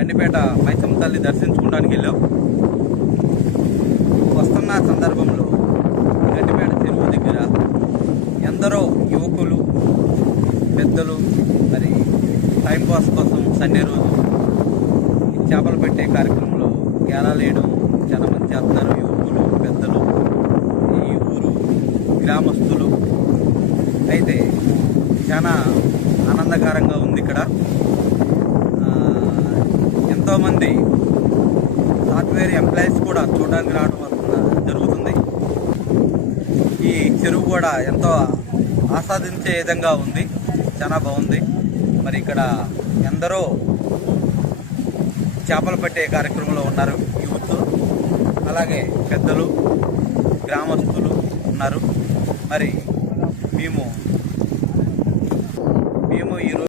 గండిపేట మైసమ్మ తల్లి దర్శించుకోవడానికి వెళ్ళాం. వస్తున్న సందర్భంలో గండిపేట చెరువు దగ్గర ఎందరో యువకులు పెద్దలు మరి టైంపాస్ కోసం సండే రోజు చేపలు పెట్టే కార్యక్రమంలో గేలాలు వేయడం చాలా మంది చేస్తున్నారు. యువకులు పెద్దలు ఈ ఊరు గ్రామస్తులు అయితే చాలా ఆనందకరంగా ఉంది. ఇక్కడ ఎంతోమంది సాఫ్ట్వేర్ ఎంప్లాయీస్ కూడా చూడడానికి రావడం జరుగుతుంది. ఈ చెరువు కూడా ఎంతో ఆస్వాదించే విధంగా ఉంది, చాలా బాగుంది. మరి ఇక్కడ ఎందరో చేపలు పట్టే కార్యక్రమంలో ఉన్నారు. యూత్ అలాగే పెద్దలు గ్రామస్తులు ఉన్నారు. మరి మేము ఈరోజు